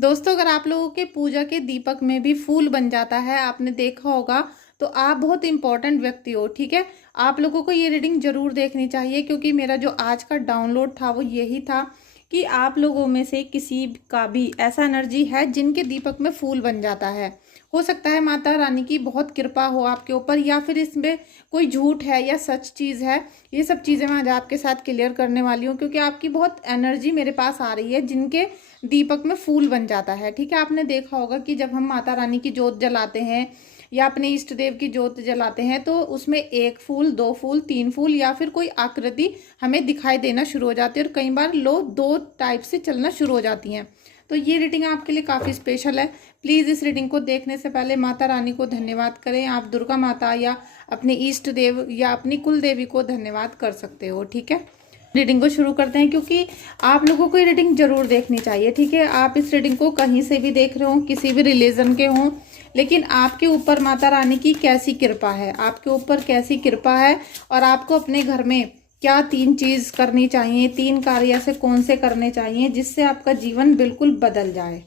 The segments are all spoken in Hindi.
दोस्तों, अगर आप लोगों के पूजा के दीपक में भी फूल बन जाता है, आपने देखा होगा, तो आप बहुत इंपॉर्टेंट व्यक्ति हो। ठीक है, आप लोगों को ये रीडिंग जरूर देखनी चाहिए, क्योंकि मेरा जो आज का डाउनलोड था वो यही था कि आप लोगों में से किसी का भी ऐसा एनर्जी है जिनके दीपक में फूल बन जाता है। हो सकता है माता रानी की बहुत कृपा हो आपके ऊपर, या फिर इसमें कोई झूठ है या सच चीज़ है। ये सब चीज़ें मैं आज आपके साथ क्लियर करने वाली हूँ, क्योंकि आपकी बहुत एनर्जी मेरे पास आ रही है जिनके दीपक में फूल बन जाता है। ठीक है, आपने देखा होगा कि जब हम माता रानी की जोत जलाते हैं या अपने इष्ट देव की जोत जलाते हैं, तो उसमें एक फूल, दो फूल, तीन फूल या फिर कोई आकृति हमें दिखाई देना शुरू हो जाती है, और कई बार लो दो टाइप से चलना शुरू हो जाती हैं। तो ये रीडिंग आपके लिए काफ़ी स्पेशल है। प्लीज़ इस रीडिंग को देखने से पहले माता रानी को धन्यवाद करें। आप दुर्गा माता या अपने इष्ट देव या अपनी कुल देवी को धन्यवाद कर सकते हो। ठीक है, रीडिंग को शुरू करते हैं, क्योंकि आप लोगों को ये रीडिंग जरूर देखनी चाहिए। ठीक है, आप इस रीडिंग को कहीं से भी देख रहे हो, किसी भी रिलीजन के हों, लेकिन आपके ऊपर माता रानी की कैसी कृपा है, आपके ऊपर कैसी कृपा है, और आपको अपने घर में क्या तीन चीज़ करनी चाहिए, तीन कार्य ऐसे कौन से करने चाहिए जिससे आपका जीवन बिल्कुल बदल जाए।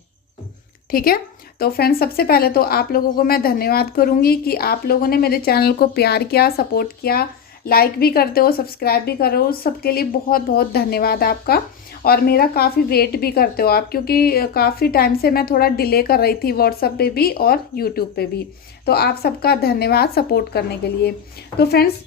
ठीक है, तो फ्रेंड्स, सबसे पहले तो आप लोगों को मैं धन्यवाद करूंगी कि आप लोगों ने मेरे चैनल को प्यार किया, सपोर्ट किया, लाइक भी करते हो, सब्सक्राइब भी कर रहे हो। सबके लिए बहुत बहुत धन्यवाद आपका। और मेरा काफ़ी वेट भी करते हो आप, क्योंकि काफ़ी टाइम से मैं थोड़ा डिले कर रही थी व्हाट्सएप पे भी और यूट्यूब पे भी। तो आप सबका धन्यवाद सपोर्ट करने के लिए। तो फ्रेंड्स,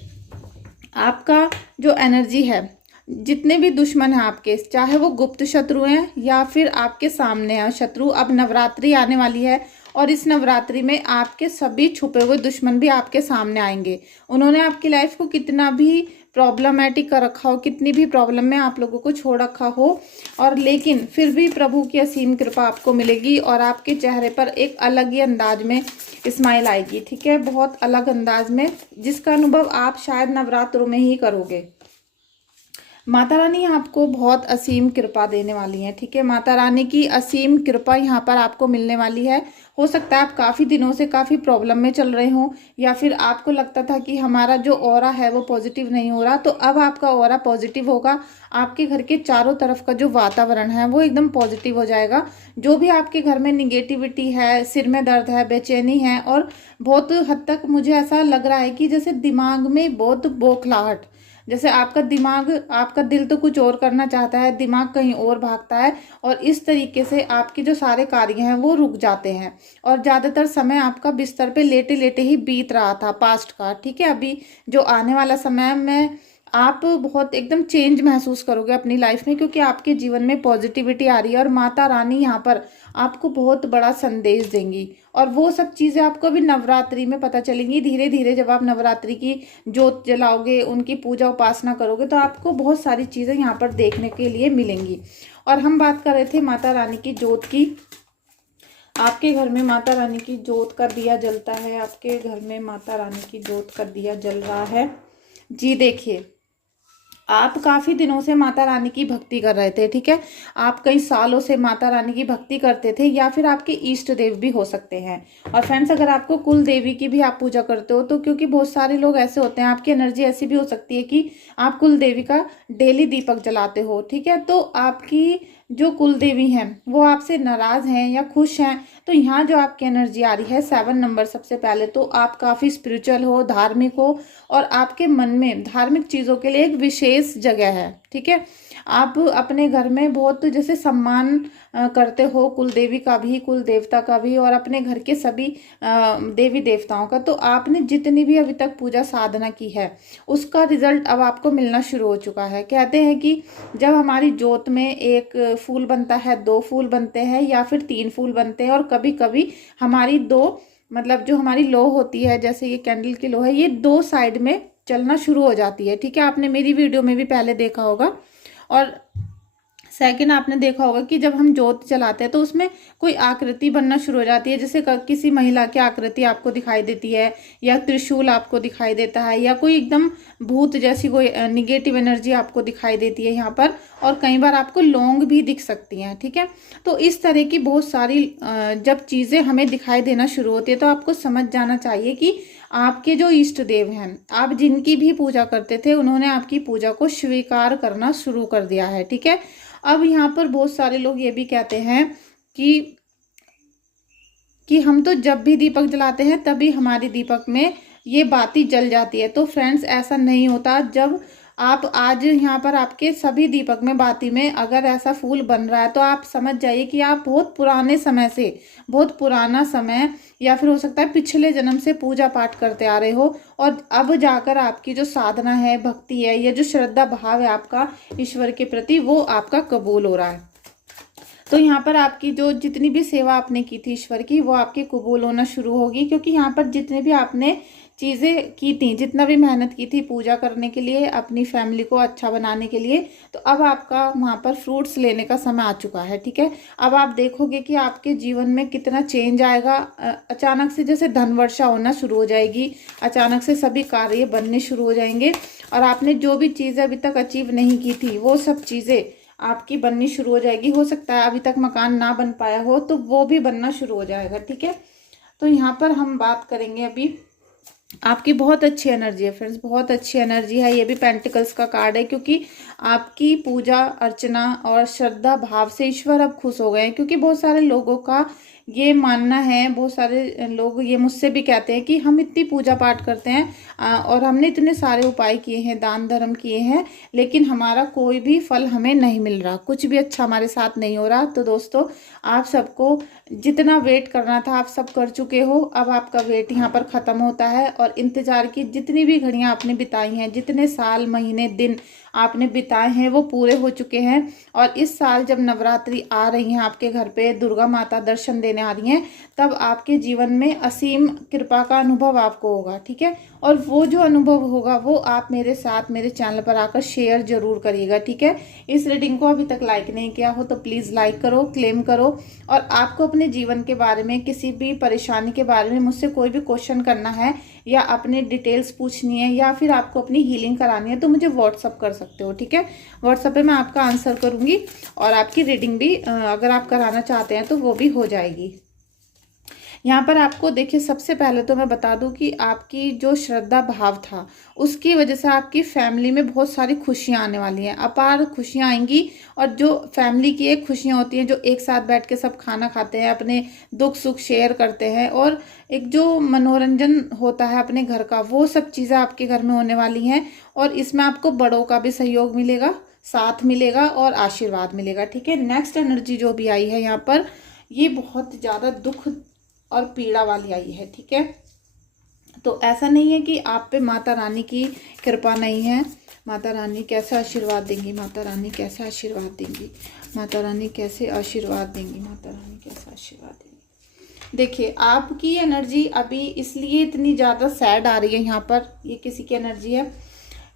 आपका जो एनर्जी है, जितने भी दुश्मन हैं आपके, चाहे वो गुप्त शत्रु हैं या फिर आपके सामने हैं शत्रु, अब नवरात्रि आने वाली है और इस नवरात्रि में आपके सभी छुपे हुए दुश्मन भी आपके सामने आएंगे। उन्होंने आपकी लाइफ को कितना भी प्रॉब्लमेटिक कर रखा हो, कितनी भी प्रॉब्लम में आप लोगों को छोड़ रखा हो, और लेकिन फिर भी प्रभु की असीम कृपा आपको मिलेगी और आपके चेहरे पर एक अलग ही अंदाज में स्माइल आएगी। ठीक है, बहुत अलग अंदाज में, जिसका अनुभव आप शायद नवरात्रों में ही करोगे। माता रानी आपको बहुत असीम कृपा देने वाली है। ठीक है, माता रानी की असीम कृपा यहाँ पर आपको मिलने वाली है। हो सकता है आप काफ़ी दिनों से काफ़ी प्रॉब्लम में चल रहे हो, या फिर आपको लगता था कि हमारा जो ऑरा है वो पॉजिटिव नहीं हो रहा, तो अब आपका ऑरा पॉजिटिव होगा। आपके घर के चारों तरफ का जो वातावरण है वो एकदम पॉजिटिव हो जाएगा। जो भी आपके घर में निगेटिविटी है, सिर में दर्द है, बेचैनी है, और बहुत हद तक मुझे ऐसा लग रहा है कि जैसे दिमाग में बहुत बौखलाहट, जैसे आपका दिमाग, आपका दिल तो कुछ और करना चाहता है, दिमाग कहीं और भागता है, और इस तरीके से आपके जो सारे कार्य हैं वो रुक जाते हैं, और ज़्यादातर समय आपका बिस्तर पे लेटे लेटे ही बीत रहा था पास्ट का। ठीक है, अभी जो आने वाला समय में आप बहुत एकदम चेंज महसूस करोगे अपनी लाइफ में, क्योंकि आपके जीवन में पॉजिटिविटी आ रही है और माता रानी यहाँ पर आपको बहुत बड़ा संदेश देंगी। और वो सब चीज़ें आपको भी नवरात्रि में पता चलेंगी। धीरे धीरे जब आप नवरात्रि की जोत जलाओगे, उनकी पूजा उपासना करोगे, तो आपको बहुत सारी चीज़ें यहाँ पर देखने के लिए मिलेंगी। और हम बात कर रहे थे माता रानी की जोत की। आपके घर में माता रानी की जोत का दिया जलता है, आपके घर में माता रानी की जोत का दिया जल रहा है जी। देखिए, आप काफ़ी दिनों से माता रानी की भक्ति कर रहे थे। ठीक है, आप कई सालों से माता रानी की भक्ति करते थे, या फिर आपके इष्ट देव भी हो सकते हैं। और फ्रेंड्स, अगर आपको कुल देवी की भी आप पूजा करते हो, तो क्योंकि बहुत सारे लोग ऐसे होते हैं, आपकी एनर्जी ऐसी भी हो सकती है कि आप कुल देवी का डेली दीपक जलाते हो। ठीक है, तो आपकी जो कुल देवी हैं वो आपसे नाराज हैं या खुश हैं, तो यहाँ जो आपकी एनर्जी आ रही है 7 नंबर, सबसे पहले तो आप काफ़ी स्पिरिचुअल हो, धार्मिक हो, और आपके मन में धार्मिक चीज़ों के लिए एक विशेष जगह है। ठीक है, आप अपने घर में बहुत जैसे सम्मान करते हो कुल देवी का भी, कुल देवता का भी, और अपने घर के सभी देवी देवताओं का। तो आपने जितनी भी अभी तक पूजा साधना की है उसका रिजल्ट अब आपको मिलना शुरू हो चुका है। कहते हैं कि जब हमारी जोत में एक फूल बनता है, दो फूल बनते हैं, या फिर तीन फूल बनते हैं, और कभी कभी हमारी दो, मतलब जो हमारी लो होती है, जैसे ये कैंडल की लो है, ये दो साइड में चलना शुरू हो जाती है। ठीक है, आपने मेरी वीडियो में भी पहले देखा होगा। और सेकंड, आपने देखा होगा कि जब हम जोत जलाते हैं तो उसमें कोई आकृति बनना शुरू हो जाती है, जैसे किसी महिला की आकृति आपको दिखाई देती है, या त्रिशूल आपको दिखाई देता है, या कोई एकदम भूत जैसी कोई निगेटिव एनर्जी आपको दिखाई देती है यहाँ पर, और कई बार आपको लौंग भी दिख सकती हैं। ठीक है, तो इस तरह की बहुत सारी जब चीज़ें हमें दिखाई देना शुरू होती है, तो आपको समझ जाना चाहिए कि आपके जो इष्ट देव हैं, आप जिनकी भी पूजा करते थे, उन्होंने आपकी पूजा को स्वीकार करना शुरू कर दिया है। ठीक है, अब यहाँ पर बहुत सारे लोग ये भी कहते हैं कि हम तो जब भी दीपक जलाते हैं तभी हमारी दीपक में ये बाती जल जाती है। तो फ्रेंड्स ऐसा नहीं होता। जब आप आज यहाँ पर आपके सभी दीपक में बाती में अगर ऐसा फूल बन रहा है तो आप समझ जाइए कि आप बहुत पुराने समय से, बहुत पुराना समय या फिर हो सकता है पिछले जन्म से पूजा पाठ करते आ रहे हो, और अब जाकर आपकी जो साधना है, भक्ति है, या जो श्रद्धा भाव है आपका ईश्वर के प्रति, वो आपका कबूल हो रहा है। तो यहाँ पर आपकी जो जितनी भी सेवा आपने की थी ईश्वर की, वो आपकी कबूल होना शुरू होगी। क्योंकि यहाँ पर जितने भी आपने चीज़ें की थी, जितना भी मेहनत की थी पूजा करने के लिए, अपनी फैमिली को अच्छा बनाने के लिए, तो अब आपका वहाँ पर फ्रूट्स लेने का समय आ चुका है। ठीक है, अब आप देखोगे कि आपके जीवन में कितना चेंज आएगा। अचानक से जैसे धन वर्षा होना शुरू हो जाएगी, अचानक से सभी कार्य बनने शुरू हो जाएंगे, और आपने जो भी चीज़ें अभी तक अचीव नहीं की थी वो सब चीज़ें आपकी बननी शुरू हो जाएगी। हो सकता है अभी तक मकान ना बन पाया हो तो वो भी बनना शुरू हो जाएगा। ठीक है, तो यहाँ पर हम बात करेंगे अभी, आपकी बहुत अच्छी एनर्जी है फ्रेंड्स, बहुत अच्छी एनर्जी है। ये भी पेंटिकल्स का कार्ड है, क्योंकि आपकी पूजा अर्चना और श्रद्धा भाव से ईश्वर अब खुश हो गए हैं। क्योंकि बहुत सारे लोगों का ये मानना है, बहुत सारे लोग ये मुझसे भी कहते हैं कि हम इतनी पूजा पाठ करते हैं और हमने इतने सारे उपाय किए हैं, दान धर्म किए हैं, लेकिन हमारा कोई भी फल हमें नहीं मिल रहा, कुछ भी अच्छा हमारे साथ नहीं हो रहा। तो दोस्तों, आप सबको जितना वेट करना था आप सब कर चुके हो। अब आपका वेट यहाँ पर ख़त्म होता है, और इंतज़ार की जितनी भी घड़ियाँ आपने बिताई हैं, जितने साल महीने दिन आपने बिताए हैं, वो पूरे हो चुके हैं। और इस साल जब नवरात्रि आ रही हैं आपके घर पे, दुर्गा माता दर्शन देने आ रही हैं, तब आपके जीवन में असीम कृपा का अनुभव आपको होगा। ठीक है, और वो जो अनुभव होगा वो आप मेरे साथ मेरे चैनल पर आकर शेयर जरूर करिएगा। ठीक है, इस रीडिंग को अभी तक लाइक नहीं किया हो तो प्लीज़ लाइक करो, क्लेम करो। और आपको अपने जीवन के बारे में, किसी भी परेशानी के बारे में मुझसे कोई भी क्वेश्चन करना है, या अपनी डिटेल्स पूछनी है, या फिर आपको अपनी हीलिंग करानी है, तो मुझे व्हाट्सअप कर सकते हो। ठीक है, व्हाट्सअप पे मैं आपका आंसर करूँगी, और आपकी रीडिंग भी अगर आप कराना चाहते हैं तो वो भी हो जाएगी। यहाँ पर आपको देखिए, सबसे पहले तो मैं बता दूं कि आपकी जो श्रद्धा भाव था उसकी वजह से आपकी फैमिली में बहुत सारी खुशियाँ आने वाली हैं, अपार खुशियाँ आएंगी। और जो फैमिली की एक खुशियाँ होती हैं, जो एक साथ बैठ के सब खाना खाते हैं, अपने दुख सुख शेयर करते हैं, और एक जो मनोरंजन होता है अपने घर का, वो सब चीज़ें आपके घर में होने वाली हैं। और इसमें आपको बड़ों का भी सहयोग मिलेगा, साथ मिलेगा और आशीर्वाद मिलेगा। ठीक है, नेक्स्ट एनर्जी जो भी आई है यहाँ पर, ये बहुत ज़्यादा दुख और पीड़ा वाली आई है। ठीक है, तो ऐसा नहीं है कि आप पे माता रानी की कृपा नहीं है। माता रानी कैसे आशीर्वाद देंगी, माता रानी कैसे आशीर्वाद देंगी, माता रानी कैसे आशीर्वाद देंगी, माता रानी कैसे आशीर्वाद देंगी। देखिए, आपकी एनर्जी अभी इसलिए इतनी ज़्यादा सैड आ रही है यहाँ पर, ये किसी की एनर्जी है,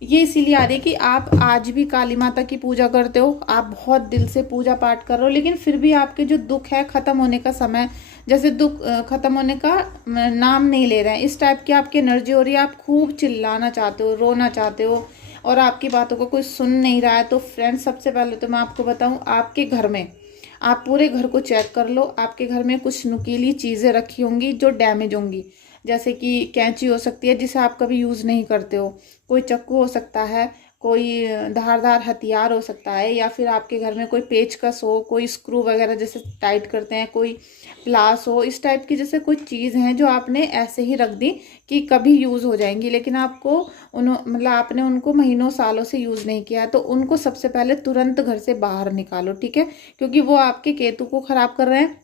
ये इसीलिए आ रही है कि आप आज भी काली माता की पूजा करते हो, आप बहुत दिल से पूजा पाठ कर रहे हो, लेकिन फिर भी आपके जो दुख है ख़त्म होने का समय, जैसे दुख ख़त्म होने का नाम नहीं ले रहे हैं, इस टाइप की आपकी एनर्जी हो रही है। आप खूब चिल्लाना चाहते हो, रोना चाहते हो, और आपकी बातों को कोई सुन नहीं रहा है। तो फ्रेंड्स, सबसे पहले तो मैं आपको बताऊं, आपके घर में, आप पूरे घर को चेक कर लो, आपके घर में कुछ नुकीली चीज़ें रखी होंगी जो डैमेज होंगी। जैसे कि कैंची हो सकती है जिसे आप कभी यूज़ नहीं करते हो, कोई चाकू हो सकता है, कोई धारदार हथियार हो सकता है, या फिर आपके घर में कोई पेचकस हो, कोई स्क्रू वगैरह जैसे टाइट करते हैं, कोई प्लास हो, इस टाइप की जैसे कुछ चीज़ हैं जो आपने ऐसे ही रख दी कि कभी यूज़ हो जाएंगी, लेकिन आपको मतलब आपने उनको महीनों सालों से यूज़ नहीं किया। तो उनको सबसे पहले तुरंत घर से बाहर निकालो। ठीक है, क्योंकि वो आपके केतु को ख़राब कर रहे हैं।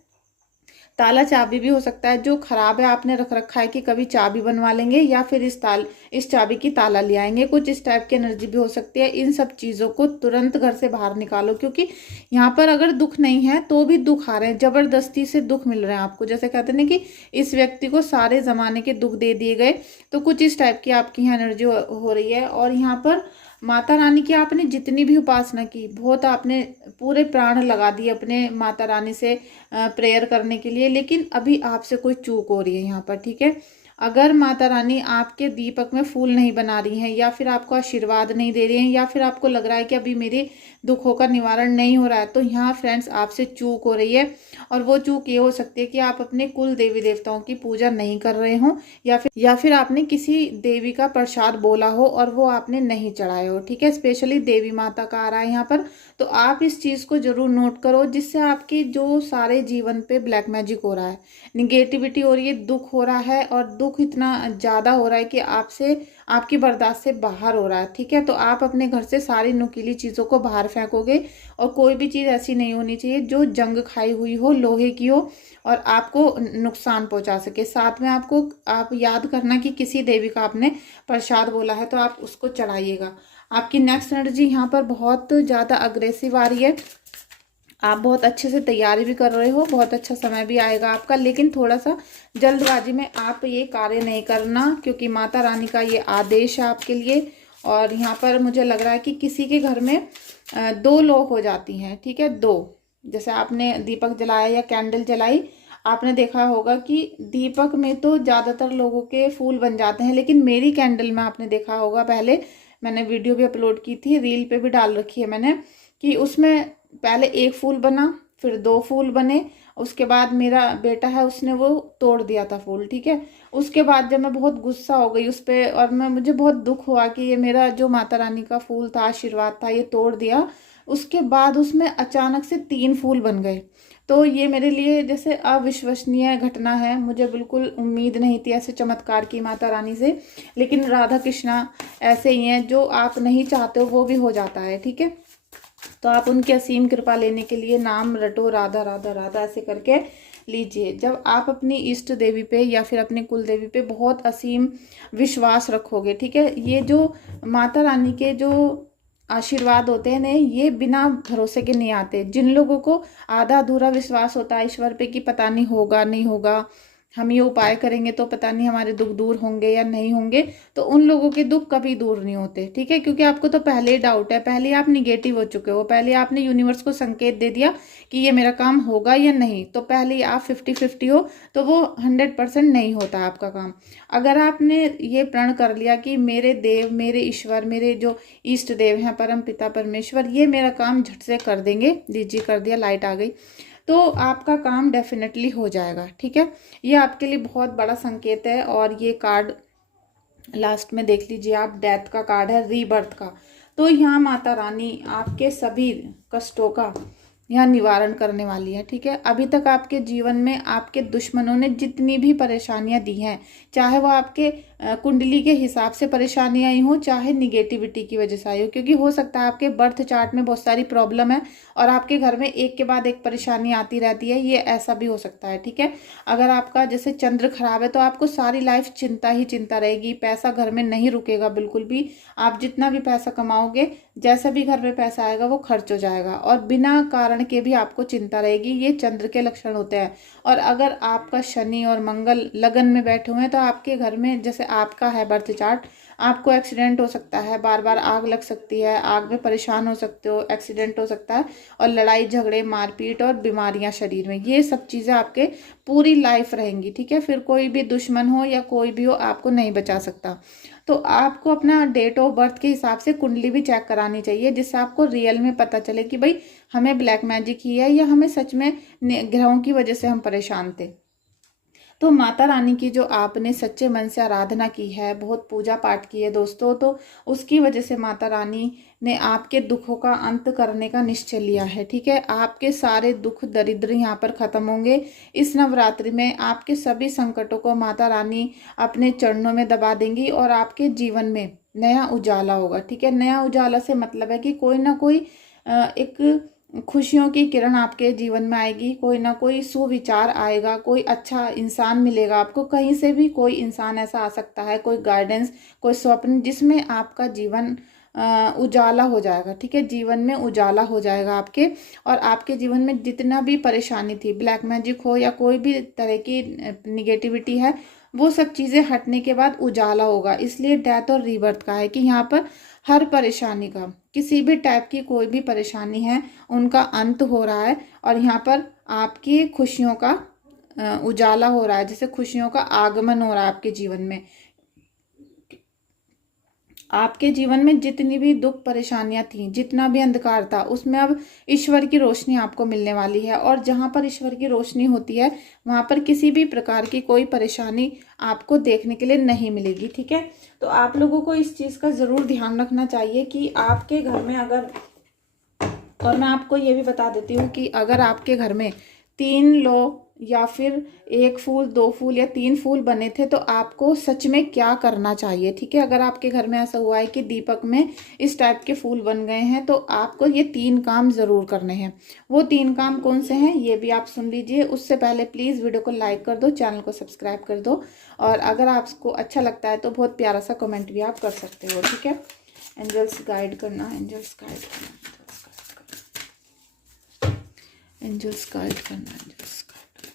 ताला चाबी भी हो सकता है जो खराब है, आपने रख रखा है कि कभी चाबी बनवा लेंगे, या फिर इस चाबी की ताला ले आएंगे, कुछ इस टाइप की एनर्जी भी हो सकती है। इन सब चीज़ों को तुरंत घर से बाहर निकालो, क्योंकि यहाँ पर अगर दुख नहीं है तो भी दुख आ रहे हैं, जबरदस्ती से दुख मिल रहे हैं आपको। जैसे कहते हैं ना कि इस व्यक्ति को सारे ज़माने के दुख दे दिए गए, तो कुछ इस टाइप की आपकी यहाँ एनर्जी हो रही है। और यहाँ पर माता रानी की आपने जितनी भी उपासना की, बहुत आपने पूरे प्राण लगा दिए अपने माता रानी से प्रेयर करने के लिए, लेकिन अभी आपसे कोई चूक हो रही है यहाँ पर। ठीक है, अगर माता रानी आपके दीपक में फूल नहीं बना रही हैं, या फिर आपको आशीर्वाद नहीं दे रही हैं, या फिर आपको लग रहा है कि अभी मेरे दुखों का निवारण नहीं हो रहा है, तो यहाँ फ्रेंड्स आपसे चूक हो रही है। और वो चूक ये हो सकती है कि आप अपने कुल देवी देवताओं की पूजा नहीं कर रहे हो, या फिर आपने किसी देवी का प्रसाद बोला हो और वो आपने नहीं चढ़ाए हो। ठीक है, स्पेशली देवी माता का आ रहा है यहाँ पर। तो आप इस चीज़ को जरूर नोट करो, जिससे आपकी जो सारे जीवन पे ब्लैक मैजिक हो रहा है, निगेटिविटी हो रही है, दुख हो रहा है, और दुख इतना ज़्यादा हो रहा है कि आपसे आपकी बर्दाश्त से बाहर हो रहा है। ठीक है, तो आप अपने घर से सारी नुकीली चीज़ों को बाहर फेंकोगे, और कोई भी चीज़ ऐसी नहीं होनी चाहिए जो जंग खाई हुई हो, लोहे की हो, और आपको नुकसान पहुंचा सके। साथ में आप याद करना कि किसी देवी का आपने प्रसाद बोला है तो आप उसको चढ़ाइएगा। आपकी नेक्स्ट एनर्जी यहाँ पर बहुत ज़्यादा अग्रेसिव आ रही है। आप बहुत अच्छे से तैयारी भी कर रहे हो, बहुत अच्छा समय भी आएगा आपका, लेकिन थोड़ा सा जल्दबाजी में आप ये कार्य नहीं करना, क्योंकि माता रानी का ये आदेश है आपके लिए। और यहाँ पर मुझे लग रहा है कि किसी के घर में दो लो हो जाती हैं। ठीक है, दो, जैसे आपने दीपक जलाया या कैंडल जलाई, आपने देखा होगा कि दीपक में तो ज़्यादातर लोगों के फूल बन जाते हैं, लेकिन मेरी कैंडल में आपने देखा होगा, पहले मैंने वीडियो भी अपलोड की थी, रील पे भी डाल रखी है मैंने, कि उसमें पहले एक फूल बना, फिर दो फूल बने, उसके बाद मेरा बेटा है उसने वो तोड़ दिया था फूल। ठीक है, उसके बाद जब मैं बहुत गुस्सा हो गई उस पर, और मुझे बहुत दुख हुआ कि ये मेरा जो माता रानी का फूल था, आशीर्वाद था, ये तोड़ दिया। उसके बाद उसमें अचानक से 3 फूल बन गए। तो ये मेरे लिए जैसे अविश्वसनीय घटना है, मुझे बिल्कुल उम्मीद नहीं थी ऐसे चमत्कार की माता रानी से। लेकिन राधा कृष्णा ऐसे ही हैं, जो आप नहीं चाहते हो वो भी हो जाता है। ठीक है, तो आप उनकी असीम कृपा लेने के लिए नाम रटो, राधा राधा राधा ऐसे करके लीजिए। जब आप अपनी इष्ट देवी पे या फिर अपनी कुल देवी पे बहुत असीम विश्वास रखोगे, ठीक है, ये जो माता रानी के जो आशीर्वाद होते हैं ना, ये बिना भरोसे के नहीं आते। जिन लोगों को आधा अधूरा विश्वास होता है ईश्वर पे कि पता नहीं होगा नहीं होगा, हम ये उपाय करेंगे तो पता नहीं हमारे दुख दूर होंगे या नहीं होंगे, तो उन लोगों के दुख कभी दूर नहीं होते। ठीक है, क्योंकि आपको तो पहले ही डाउट है, पहले आप निगेटिव हो चुके हो, पहले आपने यूनिवर्स को संकेत दे दिया कि ये मेरा काम होगा या नहीं, तो पहले ही आप 50-50 हो, तो वो 100% नहीं होता आपका काम। अगर आपने ये प्रण कर लिया कि मेरे देव, मेरे ईश्वर, मेरे जो इष्ट देव हैं, परम पिता परमेश्वर, ये मेरा काम झट से कर देंगे, लीजिए कर दिया, लाइट आ गई, तो आपका काम डेफिनेटली हो जाएगा। ठीक है, ये आपके लिए बहुत बड़ा संकेत है। और ये कार्ड लास्ट में देख लीजिए आप, डेथ का कार्ड है, रीबर्थ का। तो यहाँ माता रानी आपके सभी कष्टों का यहाँ निवारण करने वाली है। ठीक है, अभी तक आपके जीवन में आपके दुश्मनों ने जितनी भी परेशानियां दी हैं, चाहे वो आपके कुंडली के हिसाब से परेशानी आई हो, चाहे निगेटिविटी की वजह से आई हो, क्योंकि हो सकता है आपके बर्थ चार्ट में बहुत सारी प्रॉब्लम है और आपके घर में एक के बाद एक परेशानी आती रहती है, ये ऐसा भी हो सकता है। ठीक है, अगर आपका जैसे चंद्र खराब है तो आपको सारी लाइफ चिंता ही चिंता रहेगी, पैसा घर में नहीं रुकेगा बिल्कुल भी। आप जितना भी पैसा कमाओगे, जैसा भी घर में पैसा आएगा वो खर्च हो जाएगा, और बिना कारण के भी आपको चिंता रहेगी। ये चंद्र के लक्षण होते हैं। और अगर आपका शनि और मंगल लगन में बैठे हुए हैं तो आपके घर में, जैसे आपका है बर्थ चार्ट, आपको एक्सीडेंट हो सकता है, बार बार आग लग सकती है, आग में परेशान हो सकते हो, एक्सीडेंट हो सकता है, और लड़ाई झगड़े, मारपीट और बीमारियां शरीर में, ये सब चीज़ें आपके पूरी लाइफ रहेंगी। ठीक है, फिर कोई भी दुश्मन हो या कोई भी हो, आपको नहीं बचा सकता। तो आपको अपना डेट ऑफ बर्थ के हिसाब से कुंडली भी चेक करानी चाहिए, जिससे आपको रियल में पता चले कि भाई हमें ब्लैक मैजिक ही है या हमें सच में ग्रहों की वजह से हम परेशान थे। तो माता रानी की जो आपने सच्चे मन से आराधना की है, बहुत पूजा पाठ की है दोस्तों, तो उसकी वजह से माता रानी ने आपके दुखों का अंत करने का निश्चय लिया है। ठीक है, आपके सारे दुख दरिद्र यहाँ पर खत्म होंगे। इस नवरात्रि में आपके सभी संकटों को माता रानी अपने चरणों में दबा देंगी और आपके जीवन में नया उजाला होगा। ठीक है, नया उजाला से मतलब है कि कोई ना कोई एक खुशियों की किरण आपके जीवन में आएगी, कोई ना कोई सुविचार आएगा, कोई अच्छा इंसान मिलेगा आपको, कहीं से भी कोई इंसान ऐसा आ सकता है, कोई गाइडेंस, कोई स्वप्न, जिसमें आपका जीवन उजाला हो जाएगा। ठीक है, जीवन में उजाला हो जाएगा आपके, और आपके जीवन में जितना भी परेशानी थी, ब्लैक मैजिक हो या कोई भी तरह की निगेटिविटी है, वो सब चीज़ें हटने के बाद उजाला होगा। इसलिए डेथ और रीबर्थ का है कि यहाँ पर हर परेशानी का, किसी भी टाइप की कोई भी परेशानी है, उनका अंत हो रहा है, और यहाँ पर आपकी खुशियों का उजाला हो रहा है, जैसे खुशियों का आगमन हो रहा है आपके जीवन में। आपके जीवन में जितनी भी दुख परेशानियां थी, जितना भी अंधकार था, उसमें अब ईश्वर की रोशनी आपको मिलने वाली है। और जहां पर ईश्वर की रोशनी होती है वहां पर किसी भी प्रकार की कोई परेशानी आपको देखने के लिए नहीं मिलेगी। ठीक है, तो आप लोगों को इस चीज़ का ज़रूर ध्यान रखना चाहिए कि आपके घर में अगर, और मैं आपको ये भी बता देती हूँ कि अगर आपके घर में 3 लोग या फिर 1 फूल, 2 फूल या 3 फूल बने थे तो आपको सच में क्या करना चाहिए। ठीक है, अगर आपके घर में ऐसा हुआ है कि दीपक में इस टाइप के फूल बन गए हैं तो आपको ये 3 काम ज़रूर करने हैं। वो 3 काम कौन से हैं ये भी आप सुन लीजिए। उससे पहले प्लीज़ वीडियो को लाइक कर दो, चैनल को सब्सक्राइब कर दो, और अगर आपको अच्छा लगता है तो बहुत प्यारा सा कमेंट भी आप कर सकते हो। ठीक है, एंजल्स गाइड करना, एंजल्स गाइड करना, एंजल्स गाइड करना, एंजल्स गाइड करना।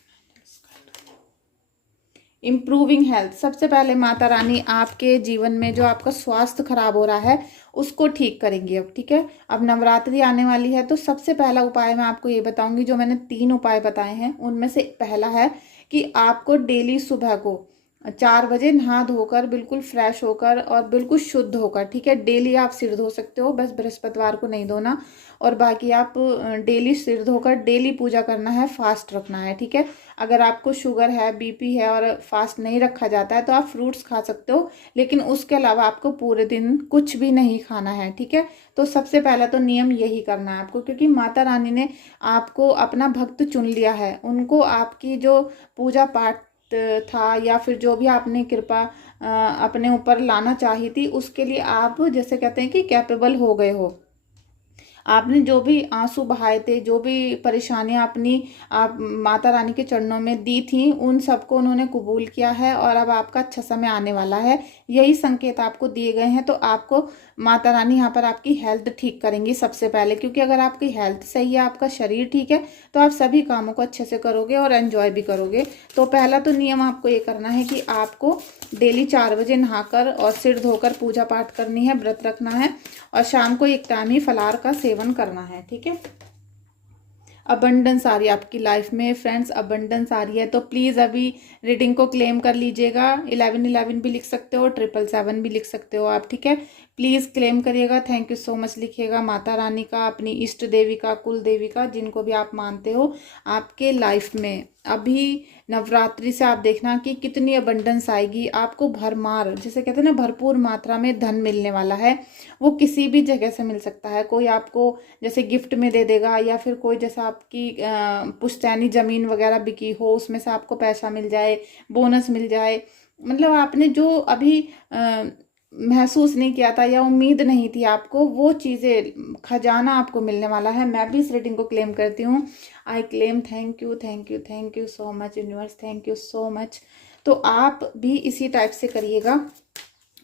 इम्प्रूविंग हेल्थ, सबसे पहले माता रानी आपके जीवन में जो आपका स्वास्थ्य खराब हो रहा है उसको ठीक करेंगी अब। ठीक है, अब नवरात्रि आने वाली है तो सबसे पहला उपाय मैं आपको ये बताऊंगी। जो मैंने 3 उपाय बताए हैं उनमें से पहला है कि आपको डेली सुबह को 4 बजे नहा धोकर बिल्कुल फ्रेश होकर और बिल्कुल शुद्ध होकर, ठीक है, डेली आप सिर धो सकते हो, बस बृहस्पतिवार को नहीं धोना, और बाकी आप डेली सिर धोकर डेली पूजा करना है, फास्ट रखना है। ठीक है, अगर आपको शुगर है, बीपी है और फास्ट नहीं रखा जाता है तो आप फ्रूट्स खा सकते हो, लेकिन उसके अलावा आपको पूरे दिन कुछ भी नहीं खाना है। ठीक है, तो सबसे पहला तो नियम यही करना है आपको, क्योंकि माता रानी ने आपको अपना भक्त चुन लिया है। उनको आपकी जो पूजा पाठ था या फिर जो भी आपने कृपा अपने ऊपर लाना चाही थी उसके लिए आप जैसे कहते हैं कि कैपेबल हो गए हो। आपने जो भी आंसू बहाए थे, जो भी परेशानियां अपनी आप माता रानी के चरणों में दी थी, उन सबको उन्होंने कबूल किया है और अब आपका अच्छा समय आने वाला है। यही संकेत आपको दिए गए हैं। तो आपको माता रानी यहाँ पर आपकी हेल्थ ठीक करेंगी सबसे पहले, क्योंकि अगर आपकी हेल्थ सही है, आपका शरीर ठीक है, तो आप सभी कामों को अच्छे से करोगे और एंजॉय भी करोगे। तो पहला तो नियम आपको ये करना है कि आपको डेली 4 बजे नहाकर और सिर धोकर पूजा पाठ करनी है, व्रत रखना है, और शाम को एक टाइम ही फलाहार का सेवन करना है। ठीक है, अबंडेंस आ रही है आपकी लाइफ में फ्रेंड्स, अबंडेंस आ रही है, तो प्लीज़ अभी रीडिंग को क्लेम कर लीजिएगा। 1111 भी लिख सकते हो, 777 भी लिख सकते हो आप। ठीक है, प्लीज़ क्लेम करिएगा। थैंक यू सो मच लिखिएगा माता रानी का, अपनी इष्ट देवी का, कुल देवी का, जिनको भी आप मानते हो। आपके लाइफ में अभी नवरात्रि से आप देखना कि कितनी अबंडेंस आएगी आपको, भरमार, जैसे कहते हैं ना, भरपूर मात्रा में धन मिलने वाला है। वो किसी भी जगह से मिल सकता है, कोई आपको जैसे गिफ्ट में दे देगा, या फिर कोई जैसा आपकी पुश्तैनी ज़मीन वगैरह बिकी हो उसमें से आपको पैसा मिल जाए, बोनस मिल जाए। मतलब आपने जो अभी महसूस नहीं किया था या उम्मीद नहीं थी आपको, वो चीज़ें, खजाना आपको मिलने वाला है। मैं भी इस रीडिंग को क्लेम करती हूँ। I claim. Thank you, thank you, thank you so much universe, thank you so much. तो आप भी इसी टाइप से करिएगा।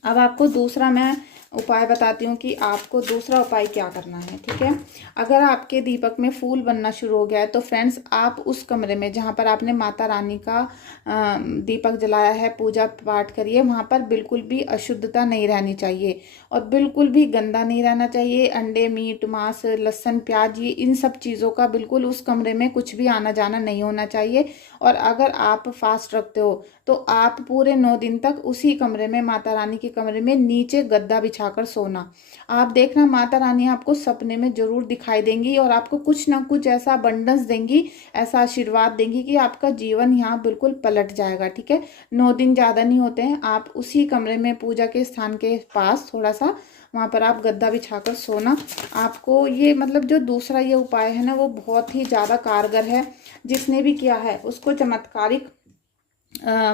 अब आपको दूसरा मैं उपाय बताती हूँ कि आपको दूसरा उपाय क्या करना है। ठीक है, अगर आपके दीपक में फूल बनना शुरू हो गया है तो फ्रेंड्स आप उस कमरे में जहाँ पर आपने माता रानी का दीपक जलाया है, पूजा पाठ करिए, वहाँ पर बिल्कुल भी अशुद्धता नहीं रहनी चाहिए और बिल्कुल भी गंदा नहीं रहना चाहिए। अंडे, मीट, मांस, लहसुन, प्याज, ये इन सब चीज़ों का बिल्कुल उस कमरे में कुछ भी आना जाना नहीं होना चाहिए। और अगर आप फास्ट रखते हो तो आप पूरे 9 दिन तक उसी कमरे में, माता रानी के कमरे में, नीचे गद्दा बिछाकर सोना। आप देखना माता रानी आपको सपने में जरूर दिखाई देंगी और आपको कुछ ना कुछ ऐसा अबंडेंस देंगी, ऐसा आशीर्वाद देंगी कि आपका जीवन यहाँ बिल्कुल पलट जाएगा। ठीक है, 9 दिन ज़्यादा नहीं होते हैं। आप उसी कमरे में, पूजा के स्थान के पास थोड़ा सा, वहाँ पर आप गद्दा बिछाकर सोना। आपको ये मतलब जो दूसरा ये उपाय है ना, वो बहुत ही ज़्यादा कारगर है। जिसने भी किया है उसको चमत्कारिक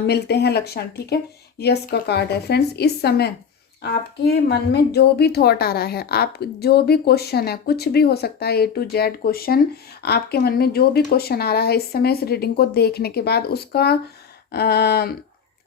मिलते हैं लक्षण। ठीक है, यस का कार्ड है फ्रेंड्स। इस समय आपके मन में जो भी थॉट आ रहा है, आप जो भी क्वेश्चन है, कुछ भी हो सकता है, A to Z क्वेश्चन, आपके मन में जो भी क्वेश्चन आ रहा है इस समय इस रीडिंग को देखने के बाद, उसका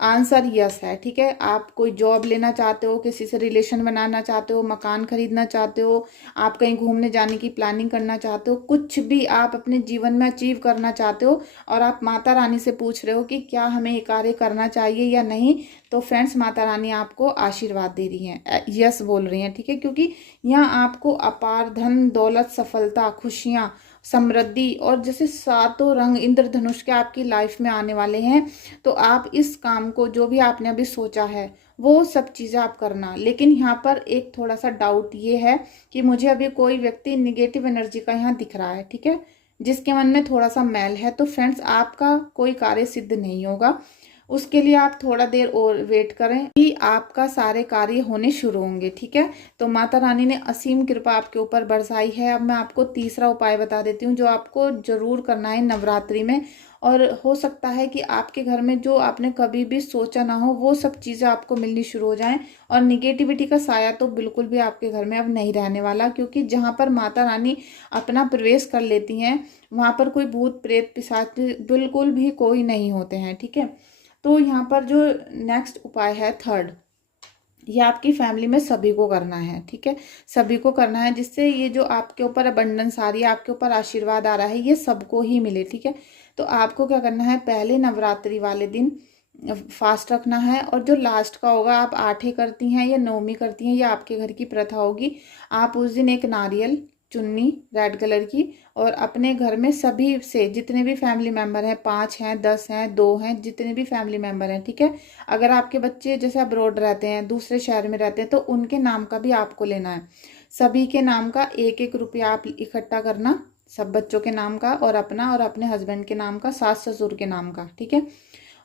आंसर यस है। ठीक है, आप कोई जॉब लेना चाहते हो, किसी से रिलेशन बनाना चाहते हो, मकान खरीदना चाहते हो, आप कहीं घूमने जाने की प्लानिंग करना चाहते हो, कुछ भी आप अपने जीवन में अचीव करना चाहते हो और आप माता रानी से पूछ रहे हो कि क्या हमें ये कार्य करना चाहिए या नहीं, तो फ्रेंड्स माता रानी आपको आशीर्वाद दे रही हैं, यस बोल रही हैं। ठीक है, क्योंकि यहाँ आपको अपार धन, दौलत, सफलता, खुशियाँ, समृद्धि और जैसे सातों रंग इंद्रधनुष के आपकी लाइफ में आने वाले हैं। तो आप इस काम को, जो भी आपने अभी सोचा है, वो सब चीज़ें आप करना। लेकिन यहाँ पर एक थोड़ा सा डाउट ये है कि मुझे अभी कोई व्यक्ति निगेटिव एनर्जी का यहाँ दिख रहा है, ठीक है, जिसके मन में थोड़ा सा मैल है। तो फ्रेंड्स, आपका कोई कार्य सिद्ध नहीं होगा, उसके लिए आप थोड़ा देर और वेट करें कि आपका सारे कार्य होने शुरू होंगे, ठीक है। तो माता रानी ने असीम कृपा आपके ऊपर बरसाई है। अब मैं आपको तीसरा उपाय बता देती हूँ जो आपको जरूर करना है नवरात्रि में। और हो सकता है कि आपके घर में जो आपने कभी भी सोचा ना हो वो सब चीज़ें आपको मिलनी शुरू हो जाएं। और निगेटिविटी का साया तो बिल्कुल भी आपके घर में अब नहीं रहने वाला, क्योंकि जहाँ पर माता रानी अपना प्रवेश कर लेती हैं वहाँ पर कोई भूत प्रेत पिशाच बिल्कुल भी कोई नहीं होते हैं, ठीक है। तो यहाँ पर जो नेक्स्ट उपाय है थर्ड, ये आपकी फैमिली में सभी को करना है, ठीक है, सभी को करना है, जिससे ये जो आपके ऊपर अबंडेंस आ रही है, आपके ऊपर आशीर्वाद आ रहा है, ये सबको ही मिले, ठीक है। तो आपको क्या करना है, पहले नवरात्रि वाले दिन फास्ट रखना है, और जो लास्ट का होगा, आप 8 करती हैं या 9 करती हैं, ये आपके घर की प्रथा होगी। आप उस दिन एक नारियल चुन्नी रेड कलर की, और अपने घर में सभी से जितने भी फैमिली मेंबर हैं, 5 हैं, 10 हैं, 2 हैं, जितने भी फैमिली मेंबर हैं, ठीक है। अगर आपके बच्चे जैसे अब्रॉड रहते हैं, दूसरे शहर में रहते हैं, तो उनके नाम का भी आपको लेना है। सभी के नाम का 1-1 रुपया आप इकट्ठा करना, सब बच्चों के नाम का और अपना, और अपने हस्बैंड के नाम का, सास ससुर के नाम का, ठीक है।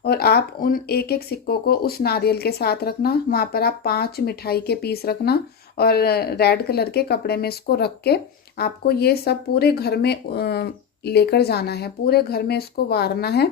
और आप उन 1-1 सिक्कों को उस नारियल के साथ रखना। वहाँ पर आप 5 मिठाई के पीस रखना, और रेड कलर के कपड़े में इसको रख के आपको ये सब पूरे घर में लेकर जाना है, पूरे घर में इसको वारना है।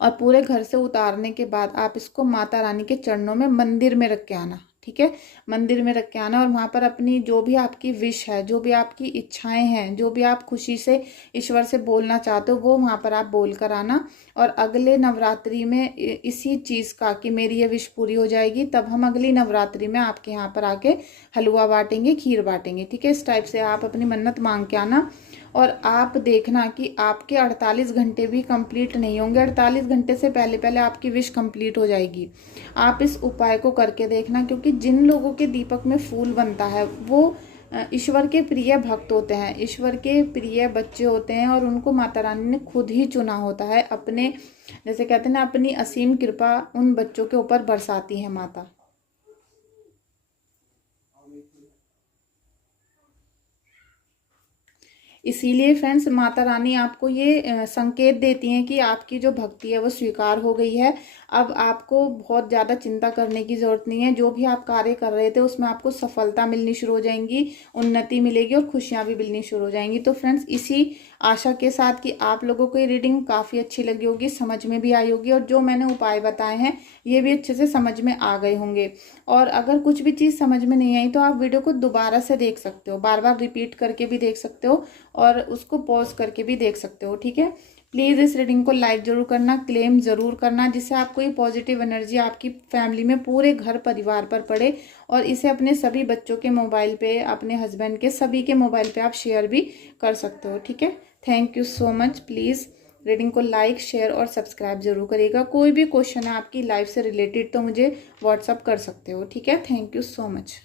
और पूरे घर से उतारने के बाद आप इसको माता रानी के चरणों में मंदिर में रख के आना, ठीक है, मंदिर में रख के आना। और वहाँ पर अपनी जो भी आपकी विश है, जो भी आपकी इच्छाएं हैं, जो भी आप खुशी से ईश्वर से बोलना चाहते हो, वो वहाँ पर आप बोल कर आना। और अगले नवरात्रि में इसी चीज़ का कि मेरी ये विश पूरी हो जाएगी, तब हम अगली नवरात्रि में आपके यहाँ पर आके हलवा बांटेंगे, खीर बांटेंगे, ठीक है। इस टाइप से आप अपनी मन्नत मांग के आना। और आप देखना कि आपके 48 घंटे भी कंप्लीट नहीं होंगे, 48 घंटे से पहले पहले आपकी विश कंप्लीट हो जाएगी। आप इस उपाय को करके देखना, क्योंकि जिन लोगों के दीपक में फूल बनता है वो ईश्वर के प्रिय भक्त होते हैं, ईश्वर के प्रिय बच्चे होते हैं, और उनको माता रानी ने खुद ही चुना होता है अपने, जैसे कहते हैं ना, अपनी असीम कृपा उन बच्चों के ऊपर बरसाती है माता। इसीलिए फ्रेंड्स, माता रानी आपको ये संकेत देती हैं कि आपकी जो भक्ति है वो स्वीकार हो गई है। अब आपको बहुत ज़्यादा चिंता करने की ज़रूरत नहीं है। जो भी आप कार्य कर रहे थे उसमें आपको सफलता मिलनी शुरू हो जाएंगी, उन्नति मिलेगी, और खुशियाँ भी मिलनी शुरू हो जाएंगी। तो फ्रेंड्स, इसी आशा के साथ कि आप लोगों को ये रीडिंग काफ़ी अच्छी लगी होगी, समझ में भी आई होगी, और जो मैंने उपाय बताए हैं ये भी अच्छे से समझ में आ गए होंगे। और अगर कुछ भी चीज़ समझ में नहीं आई तो आप वीडियो को दोबारा से देख सकते हो, बार बार रिपीट करके भी देख सकते हो, और उसको पॉज करके भी देख सकते हो, ठीक है। प्लीज़ इस रीडिंग को लाइक जरूर करना, क्लेम जरूर करना, जिससे आपको ये पॉजिटिव एनर्जी आपकी फैमिली में, पूरे घर परिवार पर पड़े। और इसे अपने सभी बच्चों के मोबाइल पे, अपने हस्बैंड के, सभी के मोबाइल पे आप शेयर भी कर सकते हो, ठीक है। Thank you so much. Please reading को लाइक, शेयर और सब्सक्राइब जरूर करिएगा। कोई भी क्वेश्चन है आपकी लाइफ से रिलेटेड तो मुझे व्हाट्सअप कर सकते हो, ठीक है। Thank you so much.